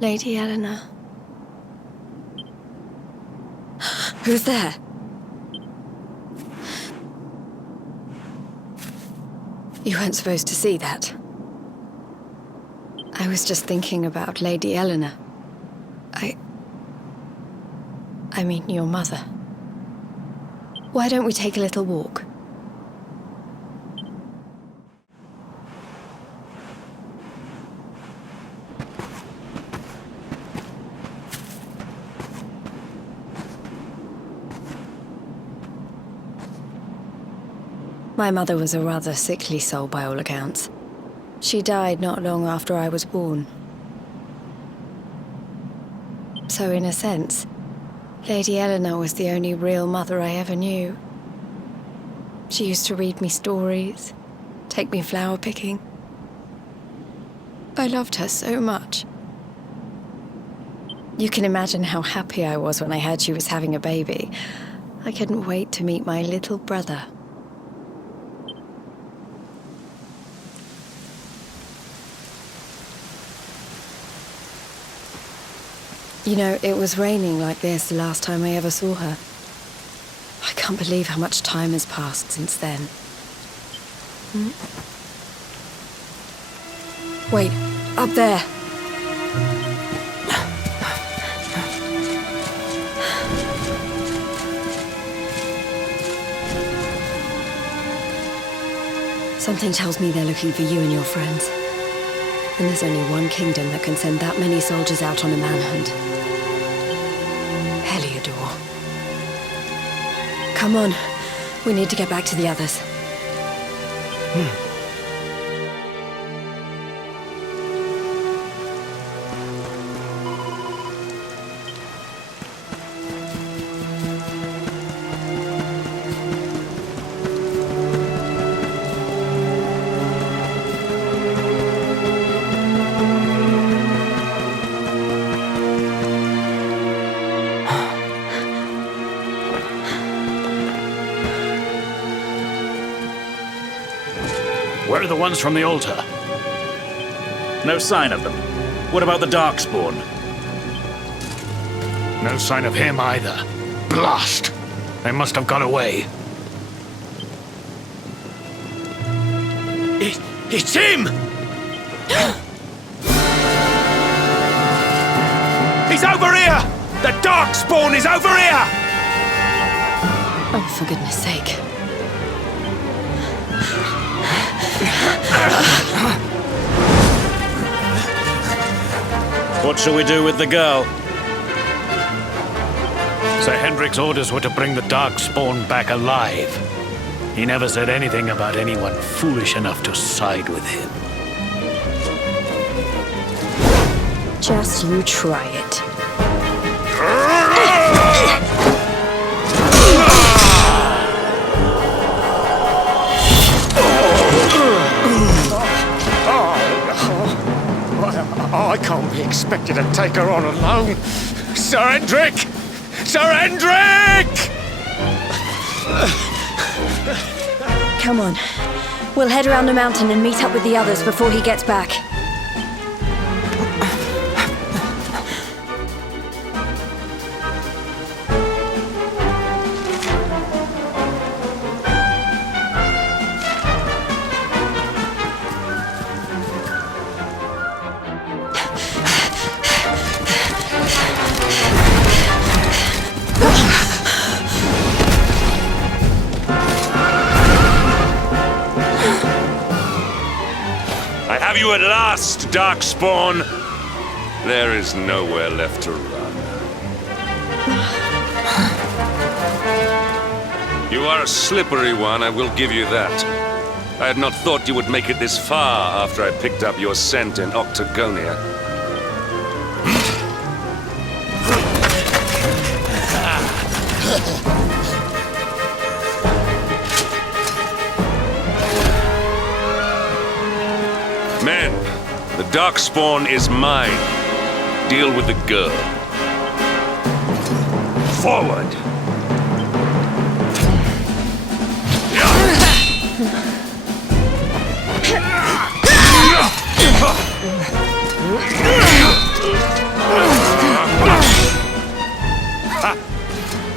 Lady Eleanor. Who's there? You weren't supposed to see that. I was just thinking about Lady Eleanor. I mean, your mother. Why don't we take a little walk? My mother was a rather sickly soul by all accounts. She died not long after I was born. So in a sense, Lady Eleanor was the only real mother I ever knew. She used to read me stories, take me flower picking. I loved her so much. You can imagine how happy I was when I heard she was having a baby. I couldn't wait to meet my little brother. You know, it was raining like this the last time I ever saw her. I can't believe how much time has passed since then. Wait, up there. Something tells me they're looking for you and your friends. And there's only one kingdom that can send that many soldiers out on a manhunt. Heliodor. Come on. We need to get back to the others. Where are the ones from the altar? No sign of them. What about the Darkspawn? No sign of him either. Blast! They must have got away. It's him! He's over here! The Darkspawn is over here! Oh, for goodness sake. What shall we do with the girl? Sir Hendrik's orders were to bring the Darkspawn back alive. He never said anything about anyone foolish enough to side with him. Just you try it. I can't be expected to take her on alone. Sir Hendrik! Sir Hendrik! Come on. We'll head around the mountain and meet up with the others before he gets back. Have you at last, Darkspawn? There is nowhere left to run. You are a slippery one, I will give you that. I had not thought you would make it this far after I picked up your scent in Octagonia. Men, the Darkspawn is mine. Deal with the girl. Forward!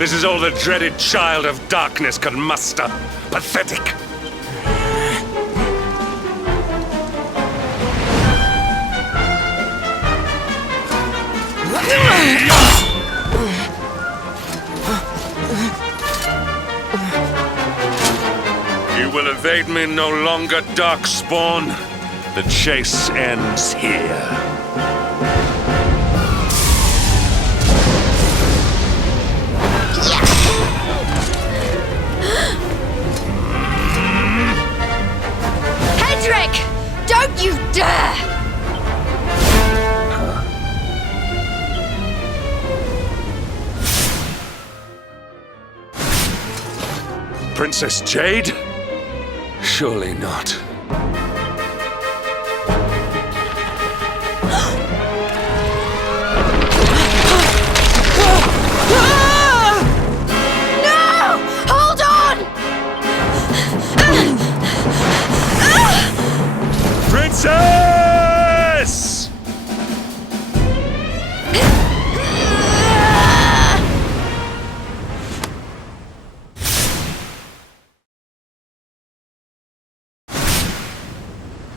This is all the dreaded child of darkness can muster. Pathetic. You will evade me no longer, Darkspawn. The chase ends here. Hendrik! Don't you dare! Princess Jade? Surely not. No! Hold on! Princess!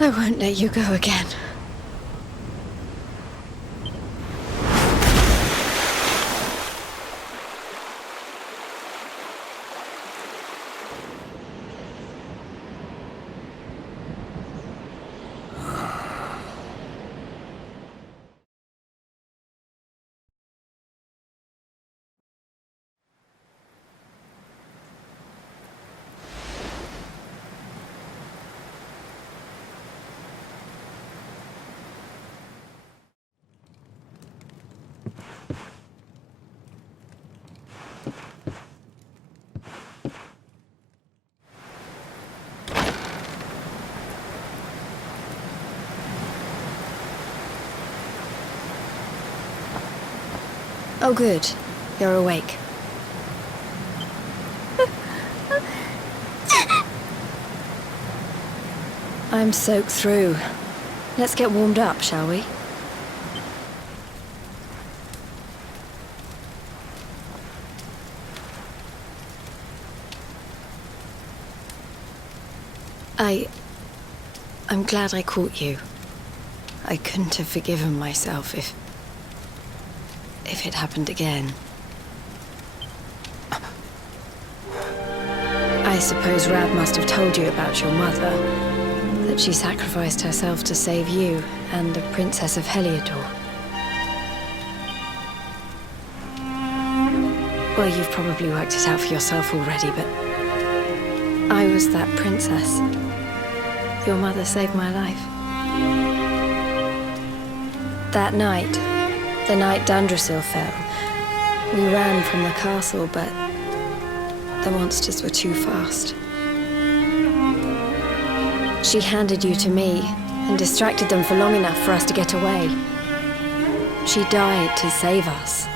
I won't let you go again. Oh, good. You're awake. I'm soaked through. Let's get warmed up, shall we? I'm glad I caught you. I couldn't have forgiven myself if it happened again. I suppose Rab must have told you about your mother, that she sacrificed herself to save you and the Princess of Heliodor. Well, you've probably worked it out for yourself already, but I was that princess. Your mother saved my life. That night, the night Dundrasil fell, we ran from the castle, but the monsters were too fast. She handed you to me and distracted them for long enough for us to get away. She died to save us.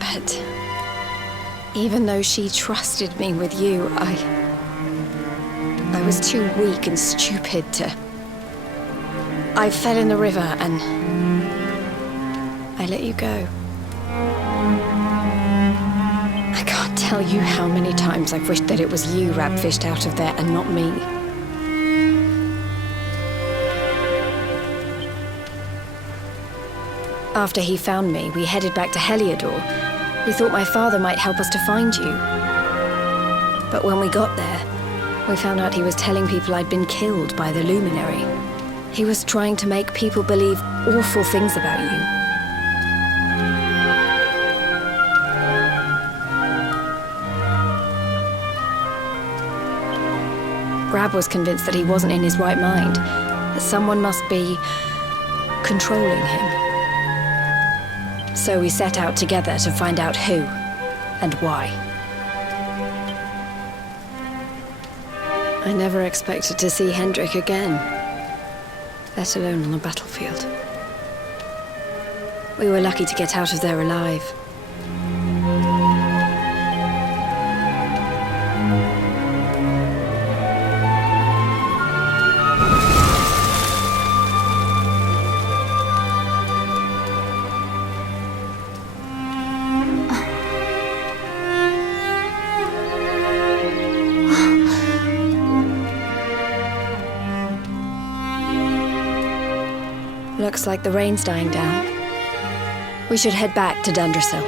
But even though she trusted me with you, I was too weak and stupid to... I fell in the river and I let you go. I can't tell you how many times I've wished that it was you Rab fished out of there and not me. After he found me, we headed back to Heliodor. We thought my father might help us to find you. But when we got there, we found out he was telling people I'd been killed by the Luminary. He was trying to make people believe awful things about you. Rab was convinced that he wasn't in his right mind, that someone must be controlling him. So we set out together to find out who and why. I never expected to see Hendrik again, let alone on the battlefield. We were lucky to get out of there alive. Looks like the rain's dying down. We should head back to Dundrasil.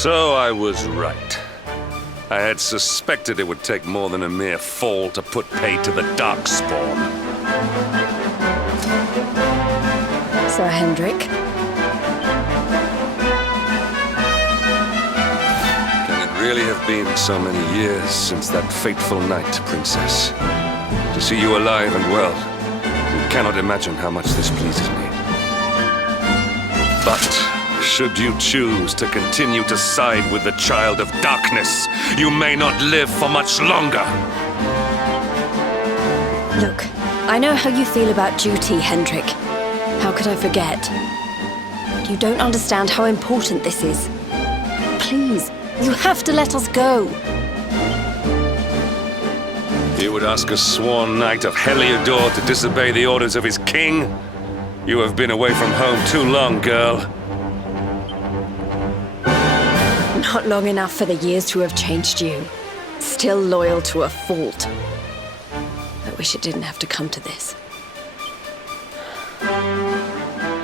So I was right. I had suspected it would take more than a mere fall to put pay to the Darkspawn. Sir Hendrik. Can it really have been so many years since that fateful night, Princess? To see you alive and well, you cannot imagine how much this pleases me. But should you choose to continue to side with the Child of Darkness, you may not live for much longer. Look, I know how you feel about duty, Hendrik. How could I forget? You don't understand how important this is. Please, you have to let us go. You would ask a sworn knight of Heliodor to disobey the orders of his king? You have been away from home too long, girl. Not long enough for the years to have changed you. Still loyal to a fault. I wish it didn't have to come to this.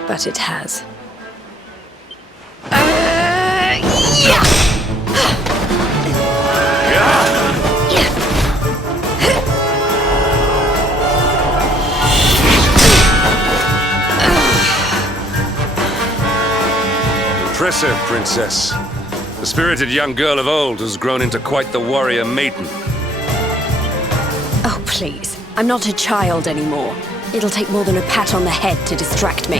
But it has. Impressive, Princess. The spirited young girl of old has grown into quite the warrior maiden. Oh, please. I'm not a child anymore. It'll take more than a pat on the head to distract me.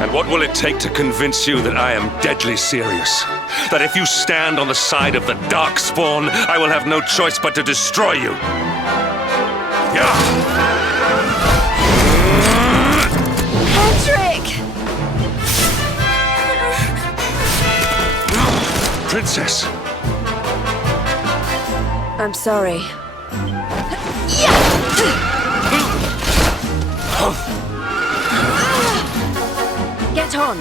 And what will it take to convince you that I am deadly serious? That if you stand on the side of the Darkspawn, I will have no choice but to destroy you? Hendrik! Princess! I'm sorry. Get on.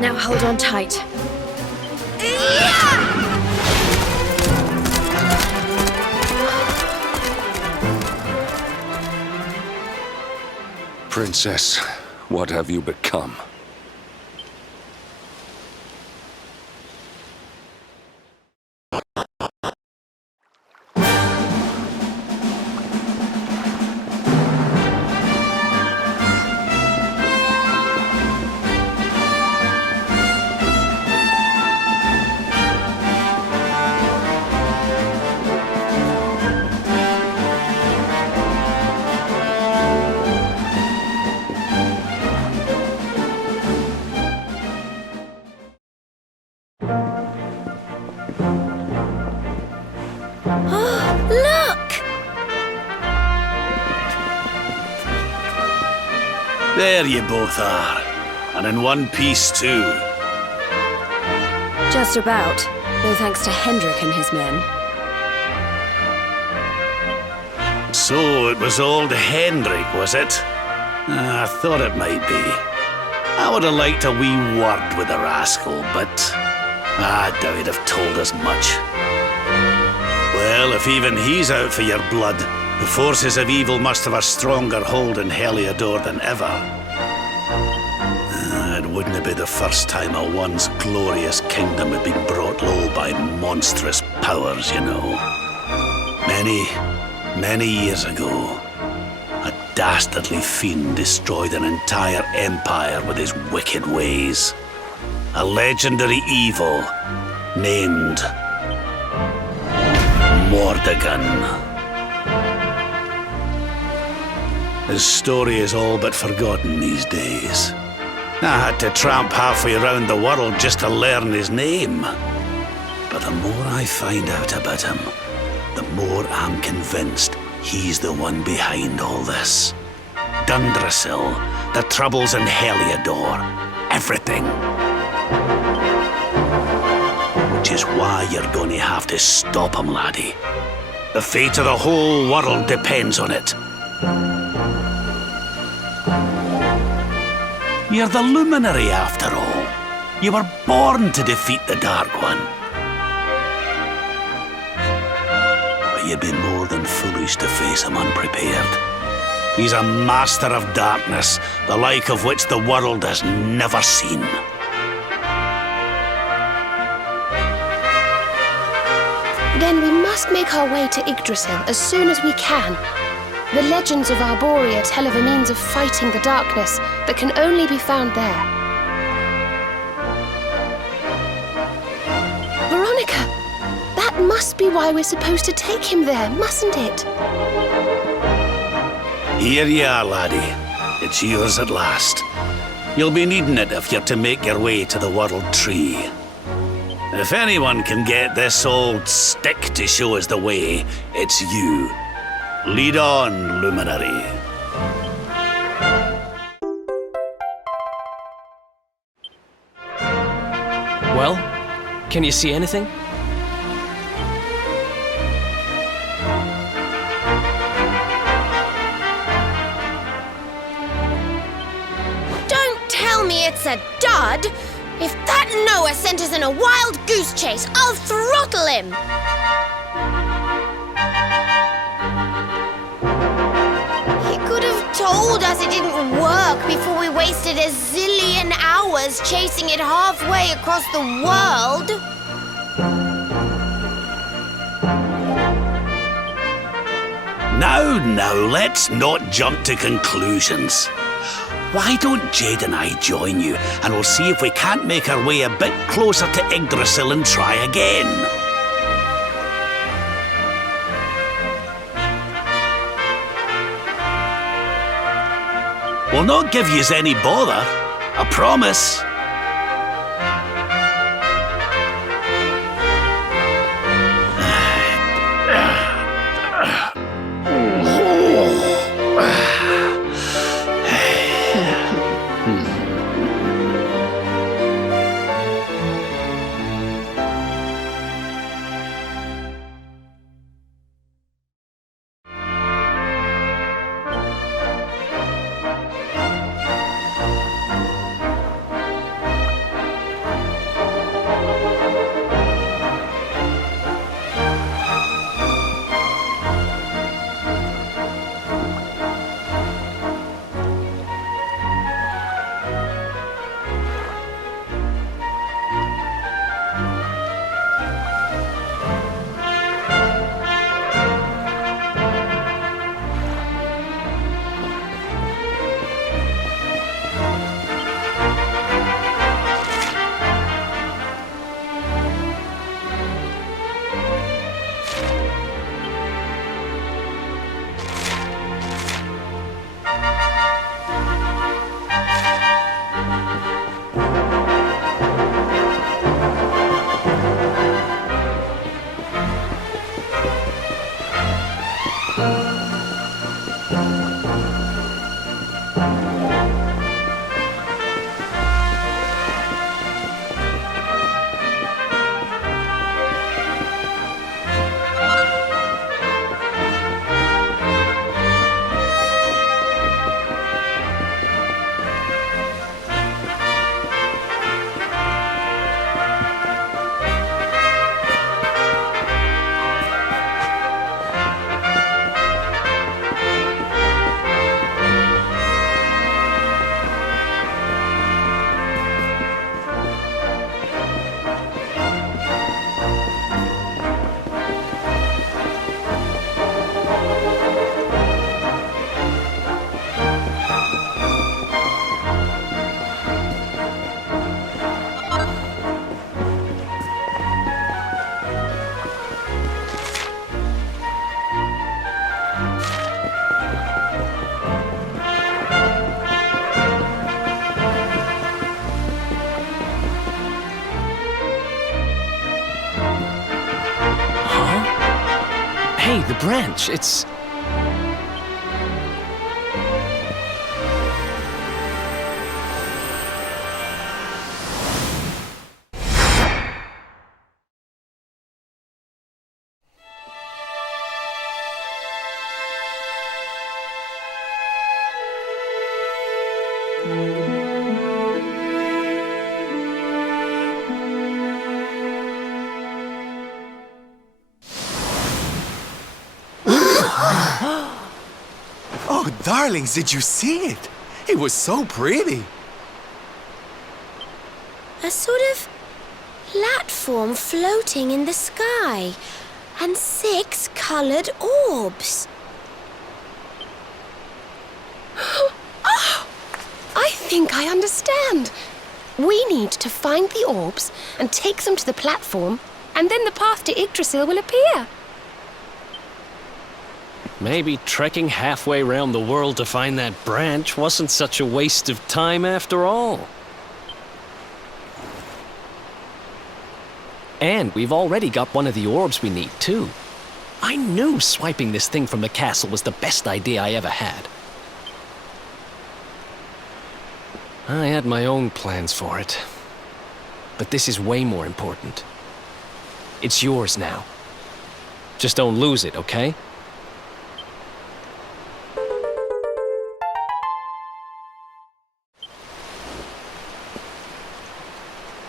Now hold on tight. Princess, what have you become? There you both are. And in one piece, too. Just about. No thanks to Hendrik and his men. So it was old Hendrik, was it? I thought it might be. I would have liked a wee word with the rascal, but I doubt he'd have told us much. Well, if even he's out for your blood, the forces of evil must have a stronger hold in Heliodor than ever. It wouldn't be the first time a once glorious kingdom had been brought low by monstrous powers, you know. Many years ago, a dastardly fiend destroyed an entire empire with his wicked ways. A legendary evil named Mordegon. His story is all but forgotten these days. I had to tramp halfway around the world just to learn his name. But the more I find out about him, the more I'm convinced he's the one behind all this. Dundrasil, the troubles in Heliodor, everything. Which is why you're going to have to stop him, laddie. The fate of the whole world depends on it. You're the luminary, after all. You were born to defeat the Dark One. But you'd be more than foolish to face him unprepared. He's a master of darkness, the like of which the world has never seen. Then we must make our way to Yggdrasil as soon as we can. The legends of Arborea tell of a means of fighting the darkness that can only be found there. Veronica! That must be why we're supposed to take him there, mustn't it? Here you are, laddie. It's yours at last. You'll be needing it if you're to make your way to the World Tree. If anyone can get this old stick to show us the way, it's you. Lead on, Luminary. Well, can you see anything? Don't tell me it's a dud! If that Noah sent us in a wild goose chase, I'll throttle him! He could have told us it didn't work before we wasted a zillion hours chasing it halfway across the world. now, let's not jump to conclusions. Why don't Jade and I join you, and we'll see if we can't make our way a bit closer to Yggdrasil and try again. We'll not give yous any bother, I promise. Hey, the branch, it's... Oh, darlings, did you see it? It was so pretty. A sort of platform floating in the sky, and 6 colored orbs. Oh, I think I understand. We need to find the orbs and take them to the platform, and then the path to Yggdrasil will appear. Maybe trekking halfway around the world to find that branch wasn't such a waste of time after all. And we've already got one of the orbs we need, too. I knew swiping this thing from the castle was the best idea I ever had. I had my own plans for it. But this is way more important. It's yours now. Just don't lose it, okay?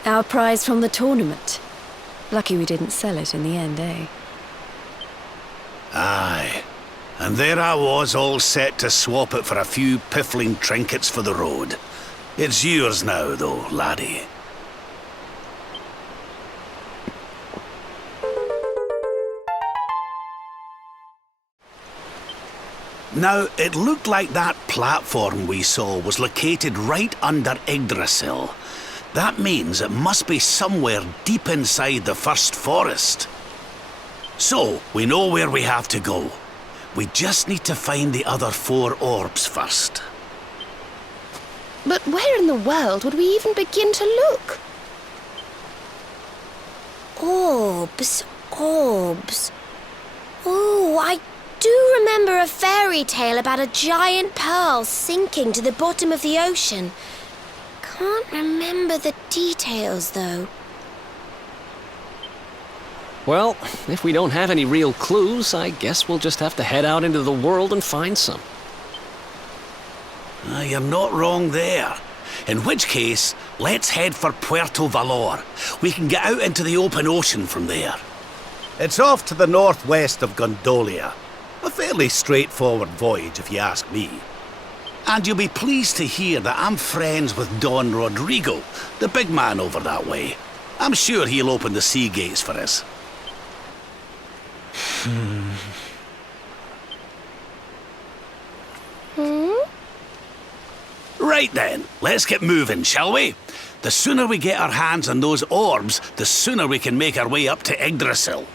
Our prize from the tournament. Lucky we didn't sell it in the end, eh? Aye. And there I was, all set to swap it for a few piffling trinkets for the road. It's yours now, though, laddie. Now, it looked like that platform we saw was located right under Yggdrasil. That means it must be somewhere deep inside the first forest. So, we know where we have to go. We just need to find the other 4 orbs first. But where in the world would we even begin to look? Orbs. Oh, I do remember a fairy tale about a giant pearl sinking to the bottom of the ocean. Can't remember the details, though. Well, if we don't have any real clues, I guess we'll just have to head out into the world and find some. You're not wrong there. In which case, let's head for Puerto Valor. We can get out into the open ocean from there. It's off to the northwest of Gondolia. A fairly straightforward voyage, if you ask me. And you'll be pleased to hear that I'm friends with Don Rodrigo, the big man over that way. I'm sure he'll open the sea gates for us. Right then, let's get moving, shall we? The sooner we get our hands on those orbs, the sooner we can make our way up to Yggdrasil.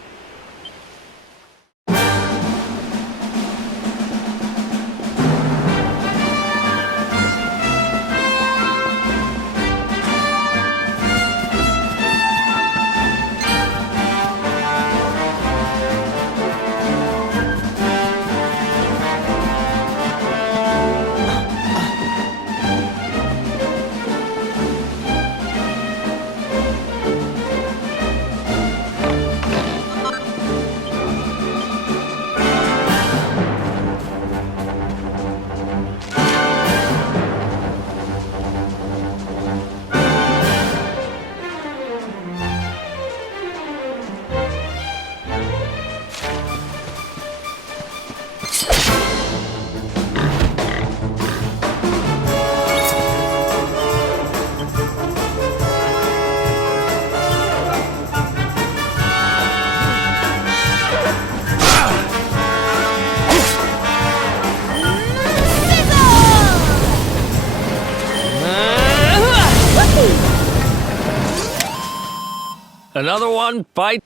Another one bite.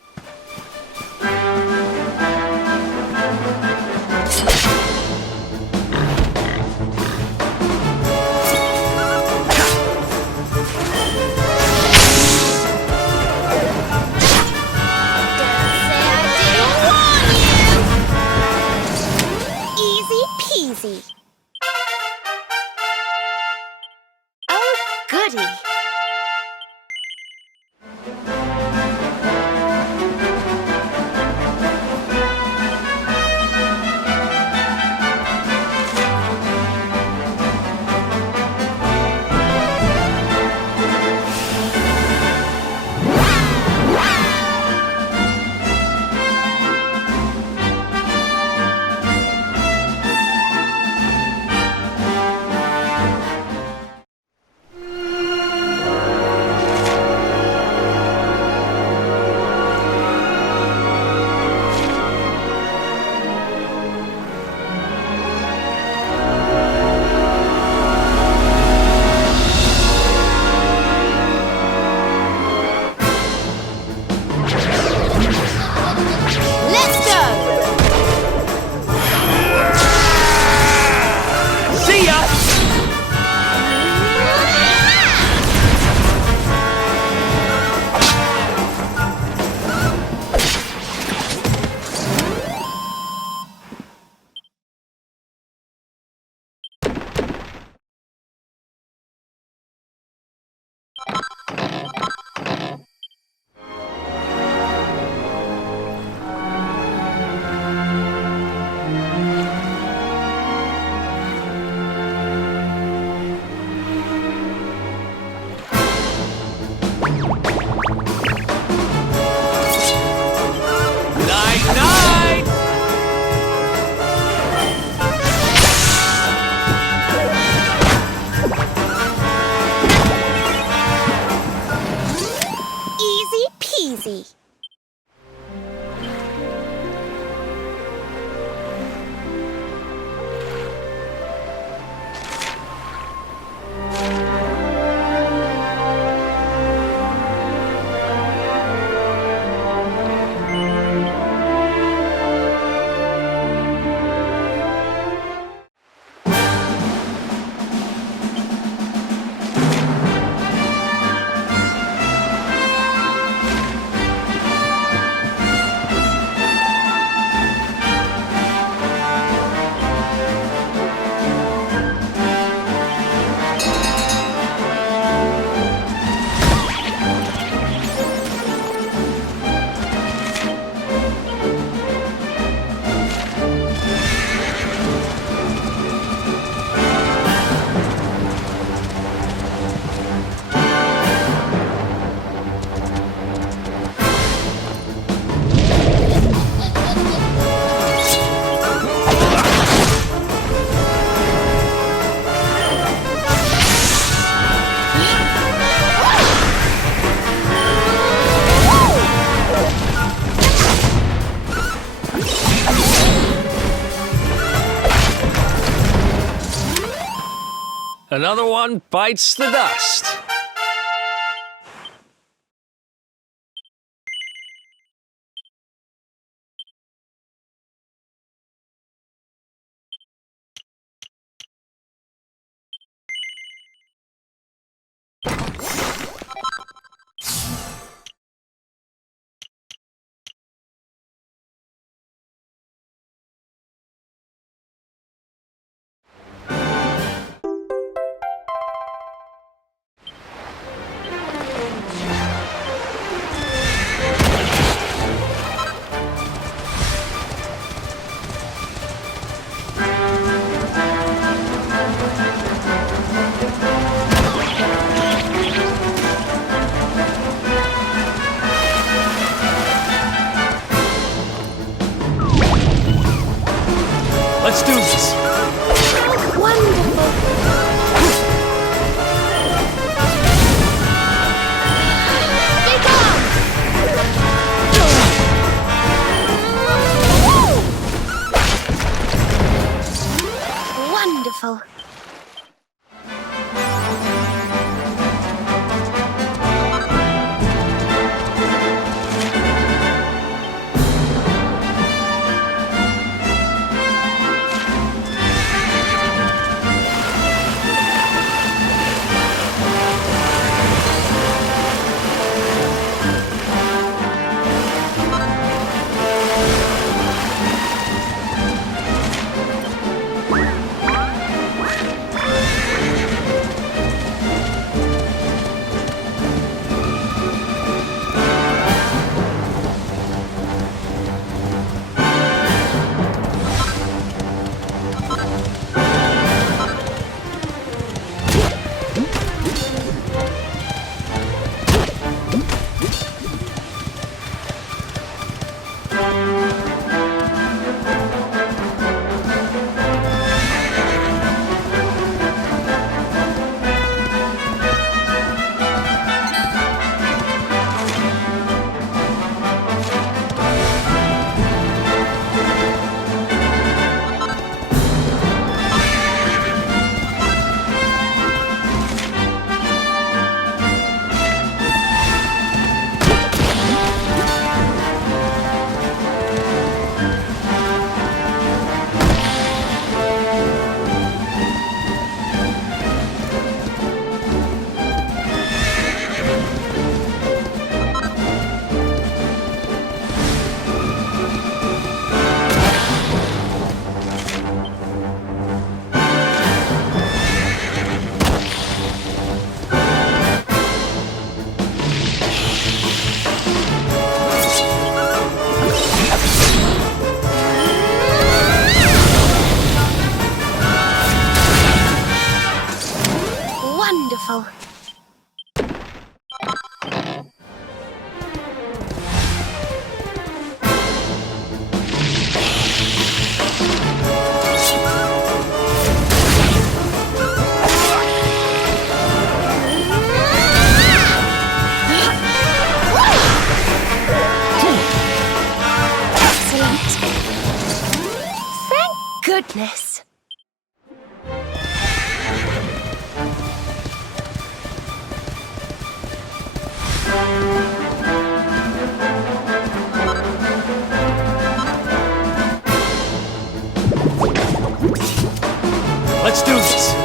Easy peasy. Oh, goody. Another one bites the dust. Let's do this. Wonderful. Wonderful. Excellent. Thank goodness. Let's do this.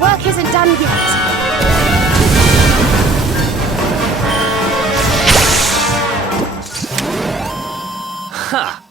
Our work isn't done yet. Ha!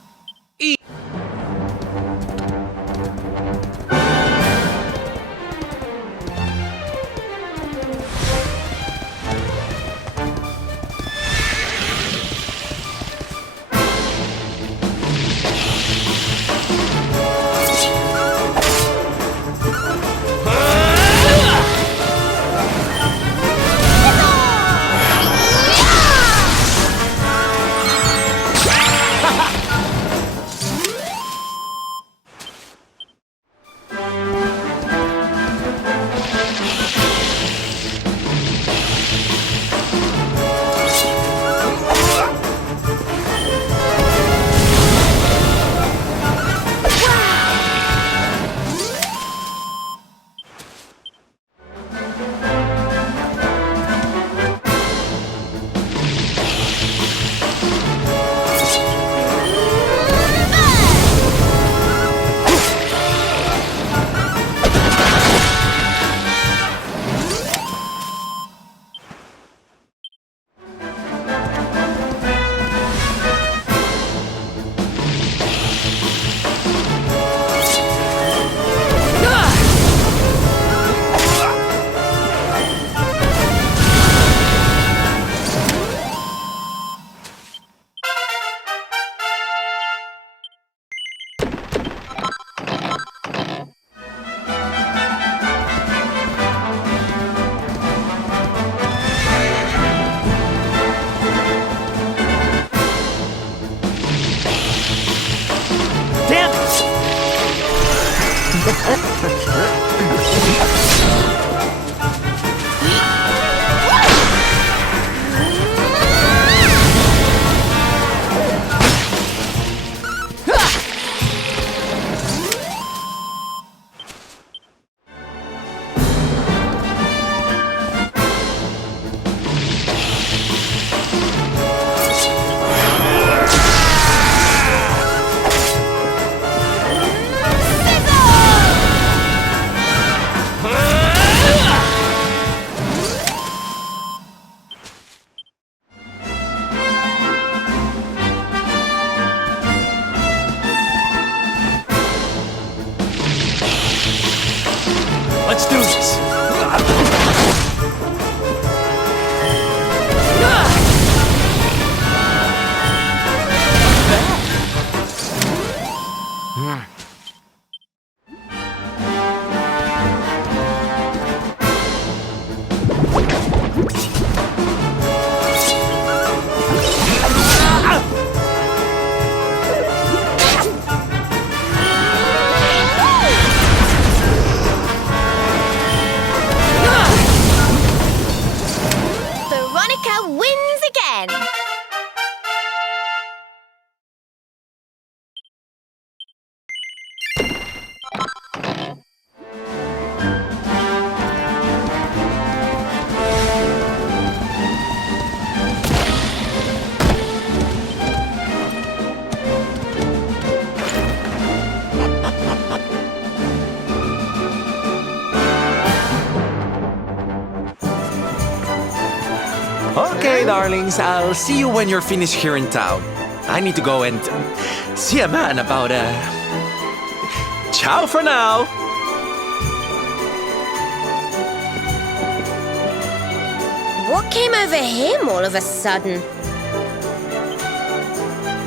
Let's do this! Veronica wins again! Okay, darlings, I'll see you when you're finished here in town. I need to go and see a man about ciao for now. What came over him all of a sudden?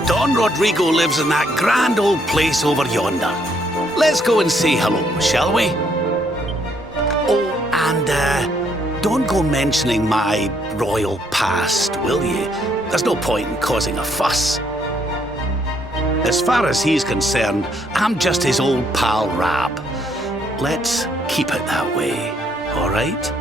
Don Rodrigo lives in that grand old place over yonder. Let's go and say hello, shall we? Oh, and don't go mentioning my royal past, will you? There's no point in causing a fuss. As far as he's concerned, I'm just his old pal Rab. Let's keep it that way, all right?